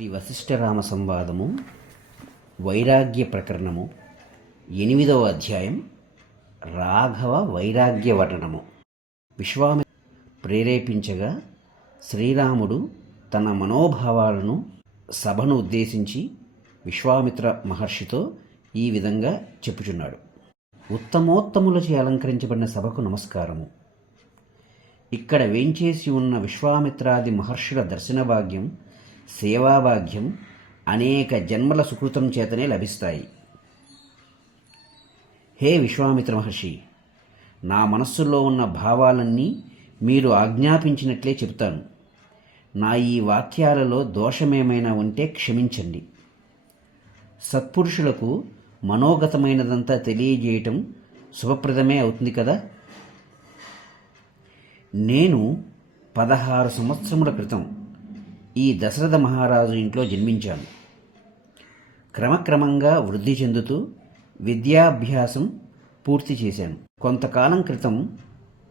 శ్రీ వశిష్ఠరామ సంవాదము వైరాగ్య ప్రకరణము 8వ అధ్యాయం రాఘవ వైరాగ్య వర్ణనము. విశ్వామిత్రుడు ప్రేరేపించగా శ్రీరాముడు తన మనోభావాలను సభను ఉద్దేశించి విశ్వామిత్ర మహర్షితో ఈ విధంగా చెప్పుచున్నాడు. ఉత్తమోత్తములచే అలంకరించబడిన సభకు నమస్కారము. ఇక్కడ వేంచేసి ఉన్న విశ్వామిత్రాది మహర్షుల దర్శన భాగ్యం, సేవాభాగ్యం అనేక జన్మల సుకృతం చేతనే లభిస్తాయి. హే విశ్వామిత్ర మహర్షి, నా మనస్సులో ఉన్న భావాలన్నీ మీరు ఆజ్ఞాపించినట్లే చెబుతాను. నా ఈ వాక్యాలలో దోషమేమైనా ఉంటే క్షమించండి. సత్పురుషులకు మనోగతమైనదంతా తెలియజేయటం శుభప్రదమే అవుతుంది కదా. నేను 16 సంవత్సరముల క్రితం ఈ దశరథ మహారాజు ఇంట్లో జన్మించాను. క్రమక్రమంగా వృద్ధి చెందుతూ విద్యాభ్యాసం పూర్తి చేశాను. కొంతకాలం క్రితం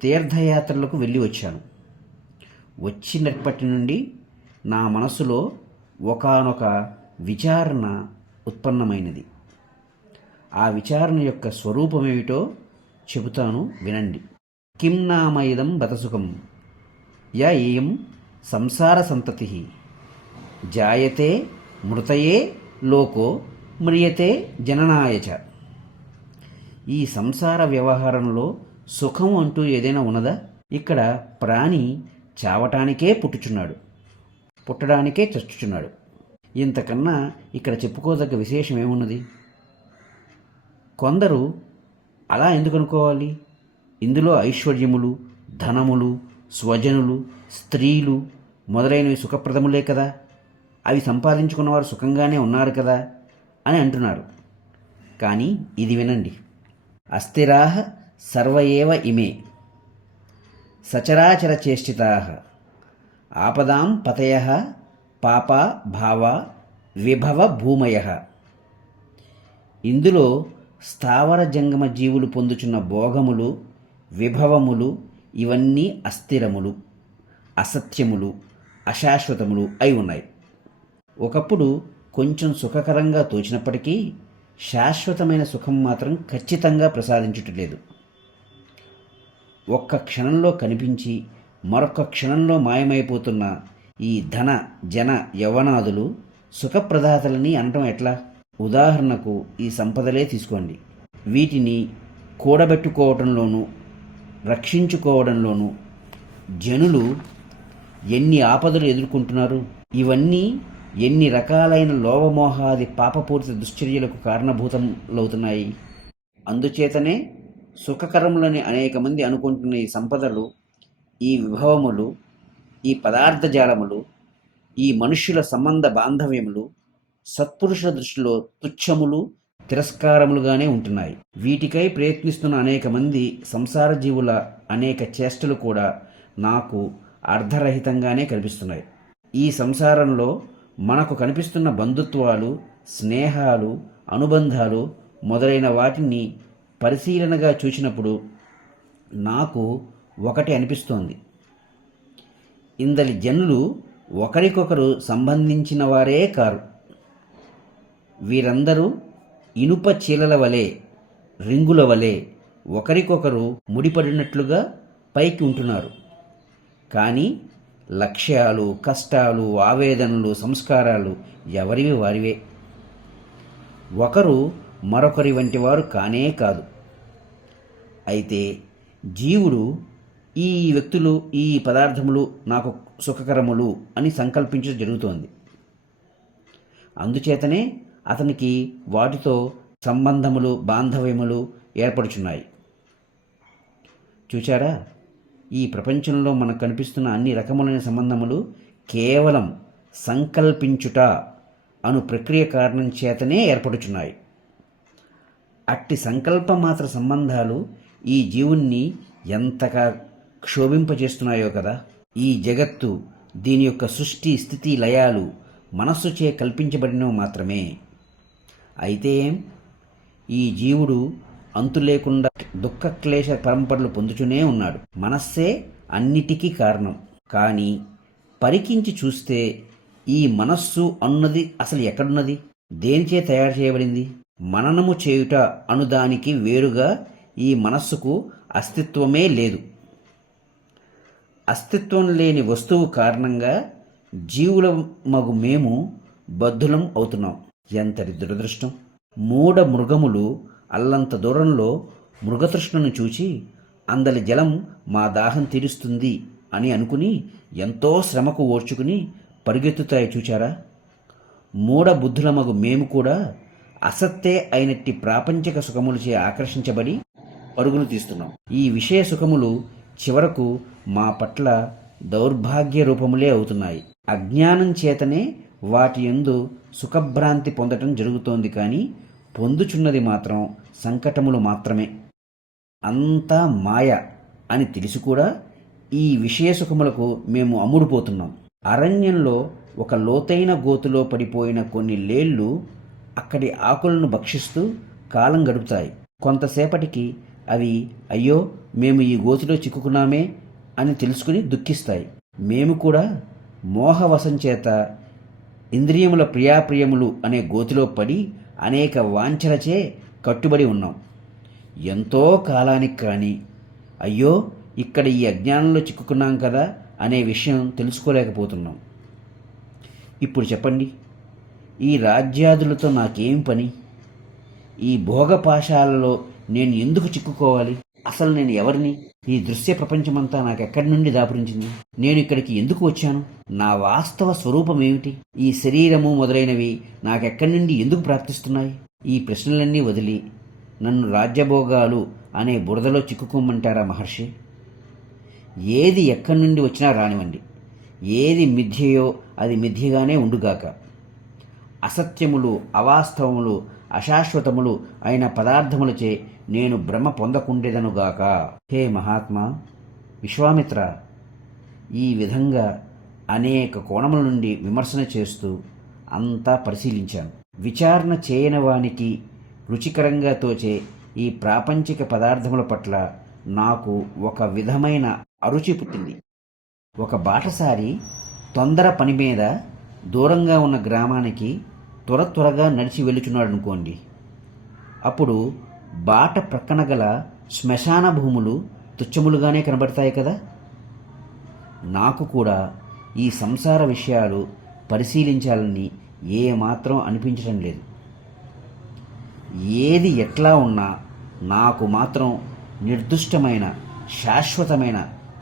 తీర్థయాత్రలకు వెళ్ళి వచ్చాను. వచ్చినప్పటి నుండి నా మనసులో ఒకానొక విచారణ ఉత్పన్నమైనది. ఆ విచారణ యొక్క స్వరూపమేమిటో చెబుతాను, వినండి. కిం నామైదం బతసుఖం య ఇయం సంసార సంతతి జాయతే మృతయే లోకో మ్రియతే జననాయచ. ఈ సంసార వ్యవహారంలో సుఖం అంటూ ఏదైనా ఉన్నదా? ఇక్కడ ప్రాణి చావటానికే పుట్టుచున్నాడు, పుట్టడానికే చచ్చుచున్నాడు. ఇంతకన్నా ఇక్కడ చెప్పుకోదగ్గ విశేషం ఏమున్నది? కొందరు అలా ఎందుకు అనుకోవాలి? ఇందులో ఐశ్వర్యములు, ధనములు, స్వజనులు, స్త్రీలు మొదలైనవి సుఖప్రదములే కదా, అవి సంపాదించుకున్నవారు సుఖంగానే ఉన్నారు కదా అని అంటున్నారు. కానీ ఇది వినండి. అస్థిరాః సర్వ ఏవ ఇమే సచరాచర చేష్టితాః ఆపదాం పతయః పాపా భావా విభవ భూమయః. ఇందులో స్థావర జంగమ జీవులు పొందుచున్న భోగములు, విభవములు ఇవన్నీ అస్థిరములు, అసత్యములు, అశాశ్వతములు అయి ఉన్నాయి. ఒకప్పుడు కొంచెం సుఖకరంగా తోచినప్పటికీ శాశ్వతమైన సుఖం మాత్రం ఖచ్చితంగా ప్రసాదించుటలేదు. ఒక్క క్షణంలో కనిపించి మరొక క్షణంలో మాయమైపోతున్న ఈ ధన జన యవ్వనాదులు సుఖప్రదాతలని అనటం ఎట్లా? ఉదాహరణకు ఈ సంపదలే తీసుకోండి. వీటిని కూడబెట్టుకోవడంలోనూ రక్షించుకోవడంలోనూ జనులు ఎన్ని ఆపదలు ఎదుర్కొంటున్నారు. ఇవన్నీ ఎన్ని రకాలైన లోభమోహాది పాపపూరిత దుశ్చర్యలకు కారణభూతములవుతున్నాయి. అందుచేతనే సుఖకరములని అనేక మంది అనుకుంటున్న ఈ సంపదలు, ఈ విభవములు, ఈ పదార్థజాలములు, ఈ మనుష్యుల సంబంధ బాంధవ్యములు సత్పురుషుల దృష్టిలో తుచ్చములు, తిరస్కారములుగానే ఉంటున్నాయి. వీటికై ప్రయత్నిస్తున్న అనేక మంది సంసార జీవుల అనేక చేష్టలు కూడా నాకు అర్ధరహితంగానే కనిపిస్తున్నాయి. ఈ సంసారంలో మనకు కనిపిస్తున్న బంధుత్వాలు, స్నేహాలు, అనుబంధాలు మొదలైన వాటిని పరిశీలనగా చూసినప్పుడు నాకు ఒకటి అనిపిస్తోంది. ఇందలి జనులు ఒకరికొకరు సంబంధించిన వారే కారు. వీరందరూ ఇనుప చీలల వలె, రింగుల వలె ఒకరికొకరు ముడిపడినట్లుగా పైకి ఉంటున్నారు. కానీ లక్ష్యాలు, కష్టాలు, ఆవేదనలు, సంస్కారాలు ఎవరివి వారివే. ఒకరు మరొకరి వంటి వారు కానే కాదు. అయితే జీవుడు ఈ వ్యక్తులు, ఈ పదార్థములు నాకు సుఖకరములు అని సంకల్పించడం జరుగుతోంది. అందుచేతనే అతనికి వాటితో సంబంధములు, బాంధవ్యములు ఏర్పడుచున్నాయి. చూచారా, ఈ ప్రపంచంలో మనకు కనిపిస్తున్న అన్ని రకములైన సంబంధములు కేవలం సంకల్పించుట అను ప్రక్రియ కారణం చేతనే ఏర్పడుచున్నాయి. అట్టి సంకల్పమాత్ర సంబంధాలు ఈ జీవుణ్ణి ఎంతగా క్షోభింపజేస్తున్నాయో కదా. ఈ జగత్తు, దీని యొక్క సృష్టి, స్థితి, లయాలు మనస్సుచే కల్పించబడినవి మాత్రమే. అయితే ఈ జీవుడు అంతు లేకుండా దుఃఖ క్లేశ పరంపరలు పొందుతూనే ఉన్నాడు. మనస్సే అన్నిటికీ కారణం. కానీ పరికించి చూస్తే ఈ మనస్సు అన్నది అసలు ఎక్కడున్నది? దేనిచే తయారు చేయబడింది? మననము చేయుట అనుదానికి వేరుగా ఈ మనస్సుకు అస్తిత్వమే లేదు. అస్తిత్వం లేని వస్తువు కారణంగా జీవుల మగు మేము బద్ధులం అవుతున్నాం. ఎంతటి దురదృష్టం! మూఢ మృగములు అల్లంత దూరంలో మృగతృష్ణను చూచి అందలి జలం మా దాహం తీరుస్తుంది అని అనుకుని ఎంతో శ్రమకు ఓర్చుకుని పరిగెత్తుతాయి చూచారా? మూఢ బుద్ధులమగు మేము కూడా అసత్తే అయినట్టి ప్రాపంచిక సుఖములచే ఆకర్షించబడి పరుగులు తీస్తున్నాం. ఈ విషయ సుఖములు చివరకు మా పట్ల దౌర్భాగ్య రూపములే అవుతున్నాయి. అజ్ఞానం చేతనే వాటి యందు సుఖభ్రాంతి పొందటం జరుగుతోంది, కానీ పొందుచున్నది మాత్రం సంకటములు మాత్రమే. అంతా మాయ అని తెలిసి కూడా ఈ విషయ సుఖములకు మేము అమ్ముడుపోతున్నాం. అరణ్యంలో ఒక లోతైన గోతులో పడిపోయిన కొన్ని లేళ్లు అక్కడి ఆకులను భక్షిస్తూ కాలం గడుపుతాయి. కొంతసేపటికి అవి అయ్యో మేము ఈ గోతిలో చిక్కుకున్నామే అని తెలుసుకుని దుఃఖిస్తాయి. మేము కూడా మోహవశం చేత ఇంద్రియముల ప్రియాప్రియములు అనే గోతిలో పడి అనేక వాంఛలచే కట్టుబడి ఉన్నాం. ఎంతో కాలానికి కానీ అయ్యో ఇక్కడ ఈ అజ్ఞానంలో చిక్కుకున్నాం కదా అనే విషయం తెలుసుకోలేకపోతున్నాం. ఇప్పుడు చెప్పండి, ఈ రాజ్యాదులతో నాకేం పని? ఈ భోగపాశాలలో నేను ఎందుకు చిక్కుకోవాలి? అసలు నేను ఎవరిని? ఈ దృశ్య ప్రపంచమంతా నాకెక్కడి నుండి దాపురించింది? నేను ఇక్కడికి ఎందుకు వచ్చాను? నా వాస్తవ స్వరూపం ఏమిటి? ఈ శరీరము మొదలైనవి నాకెక్కడి నుండి ఎందుకు ప్రాప్తిస్తున్నాయి? ఈ ప్రశ్నలన్నీ వదిలి నన్ను రాజ్యభోగాలు అనే బురదలో చిక్కుకోమంటారా మహర్షి? ఏది ఎక్కడి నుండి వచ్చినా రానివ్వండి, ఏది మిథ్యయో అది మిథ్యగానే ఉండుగాక. అసత్యములు, అవాస్తవములు, అశాశ్వతములు అయిన పదార్థములచే నేను భ్రమ పొందకుండెదనుగాక. హే మహాత్మా విశ్వామిత్ర, ఈ విధంగా అనేక కోణముల నుండి విమర్శన చేస్తూ అంతా పరిశీలించాను. విచారణ చేయని వానికి రుచికరంగా తోచే ఈ ప్రాపంచిక పదార్థముల పట్ల నాకు ఒక విధమైన అరుచి పుట్టింది. ఒక బాటసారి తొందర పని మీద దూరంగా ఉన్న గ్రామానికి త్వరగా నడిచి వెళుచున్నాడు అనుకోండి. అప్పుడు బాట ప్రక్కన గల శ్మశాన భూములు తుచ్చములుగానే కనబడతాయి కదా. నాకు కూడా ఈ సంసార విషయాలు పరిశీలించాలని ఏమాత్రం అనిపించడం లేదు. ఏది ఎట్లా ఉన్నా నాకు మాత్రం నిర్దుష్టమైన శాశ్వతమైన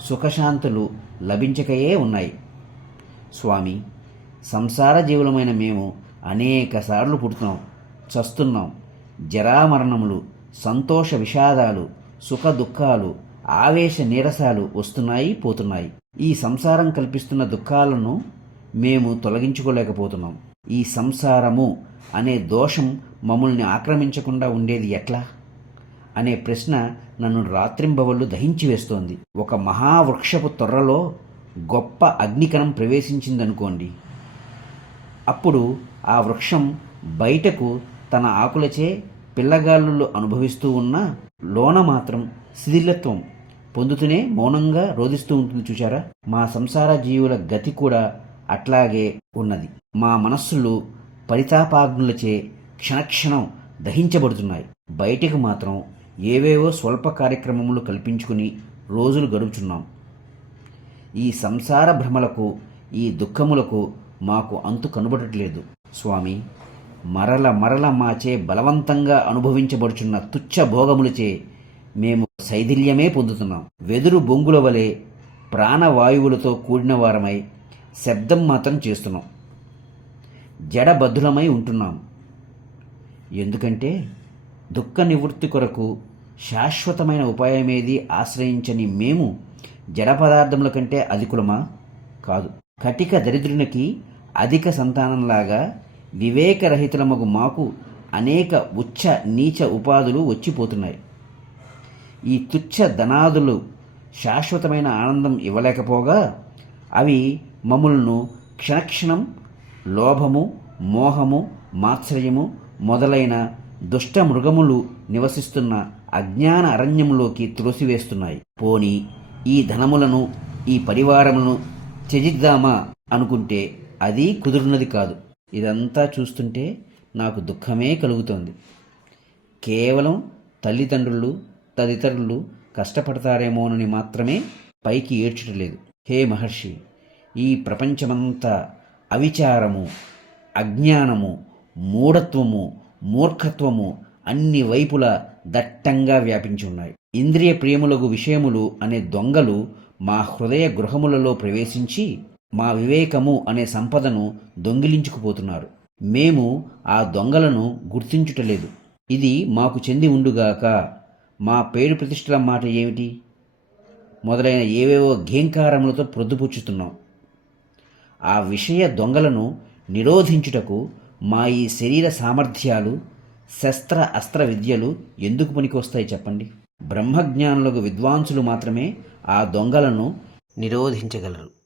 సుఖశాంతులు లభించకయే ఉన్నాయి. స్వామి, సంసార జీవులమైన మేము అనేకసార్లు పుడుతున్నాం, చస్తున్నాం. జరామరణములు, సంతోష విషాదాలు, సుఖ దుఃఖాలు, ఆవేశ నీరసాలు వస్తున్నాయి, పోతున్నాయి. ఈ సంసారం కల్పిస్తున్న దుఃఖాలను మేము తొలగించుకోలేకపోతున్నాం. ఈ సంసారము అనే దోషం మమ్మల్ని ఆక్రమించకుండా ఉండేది ఎట్లా అనే ప్రశ్న నన్ను రాత్రింబవళ్ళు దహించి వేస్తోంది. ఒక మహావృక్షపు తొర్రలో గొప్ప అగ్నికణం ప్రవేశించిందనుకోండి. అప్పుడు ఆ వృక్షం బయటకు తన ఆకులచే పిల్లగాళ్ళు అనుభవిస్తూ ఉన్నా లోన మాత్రం శిథిలత్వం పొందుతూనే మౌనంగా రోధిస్తూ ఉంటుంది చూచారా. మా సంసార జీవుల గతి కూడా అట్లాగే ఉన్నది. మా మనస్సులు పరితాపాగ్నులచే క్షణక్షణం దహించబడుతున్నాయి. బయటకు మాత్రం ఏవేవో స్వల్ప కార్యక్రమములు కల్పించుకుని రోజులు గడుపుచున్నాం. ఈ సంసార భ్రమలకు, ఈ దుఃఖములకు మాకు అంతు కనబడట్లేదు. స్వామి, మరల మాచే బలవంతంగా అనుభవించబడుచున్న తుచ్చ భోగములచే మేము శైథిల్యమే పొందుతున్నాం. వెదురు బొంగుల వలె ప్రాణవాయువులతో కూడిన వారమై శబ్దం మాత్రం చేస్తున్నాం. జడబద్ధులమై ఉంటున్నాం. ఎందుకంటే దుఃఖ నివృత్తి కొరకు శాశ్వతమైన ఉపాయమేది ఆశ్రయించని మేము జడ పదార్థముల కంటే అధికులమా? కాదు. కటిక దరిద్రునికి అధిక సంతానంలాగా వివేకరహితులమగు మాకు అనేక ఉచ్చ నీచ ఉపాధులు వచ్చిపోతున్నాయి. ఈ తుచ్చ ధనాదులు శాశ్వతమైన ఆనందం ఇవ్వలేకపోగా అవి మమ్ములను క్షణక్షణం లోభము, మోహము, మాత్సర్యము మొదలైన దుష్ట మృగములు నివసిస్తున్న అజ్ఞాన అరణ్యములోకి త్రోసివేస్తున్నాయి. పోని ఈ ధనములను, ఈ పరివారములను త్యజిద్దామా అనుకుంటే అది కుదురున్నది కాదు. ఇదంతా చూస్తుంటే నాకు దుఃఖమే కలుగుతోంది. కేవలం తల్లిదండ్రులు తదితరులు కష్టపడతారేమోనని మాత్రమే పైకి ఏడ్చుటలేదు. హే మహర్షి, ఈ ప్రపంచమంతా అవిచారము, అజ్ఞానము, మూఢత్వము, మూర్ఖత్వము అన్ని వైపులా దట్టంగా వ్యాపించి ఉన్నాయి. ఇంద్రియ ప్రియములగు విషయములు అనే దొంగలు మా హృదయ గృహములలో ప్రవేశించి మా వివేకము అనే సంపదను దొంగిలించుకుపోతున్నారు. మేము ఆ దొంగలను గుర్తించుటలేదు. ఇది మాకు చెంది ఉండుగాక, మా పేరు ప్రతిష్టల మాట ఏమిటి మొదలైన ఏవేవో ఘేంకారములతో ప్రొద్దుపుచ్చుతున్నాం. ఆ విషయ దొంగలను నిరోధించుటకు మా ఈ శరీర సామర్థ్యాలు, శస్త్ర అస్త్ర విద్యలు ఎందుకు పనికొస్తాయి చెప్పండి? బ్రహ్మజ్ఞానులకు విద్వాంసులు మాత్రమే ఆ దొంగలను నిరోధించగలరు.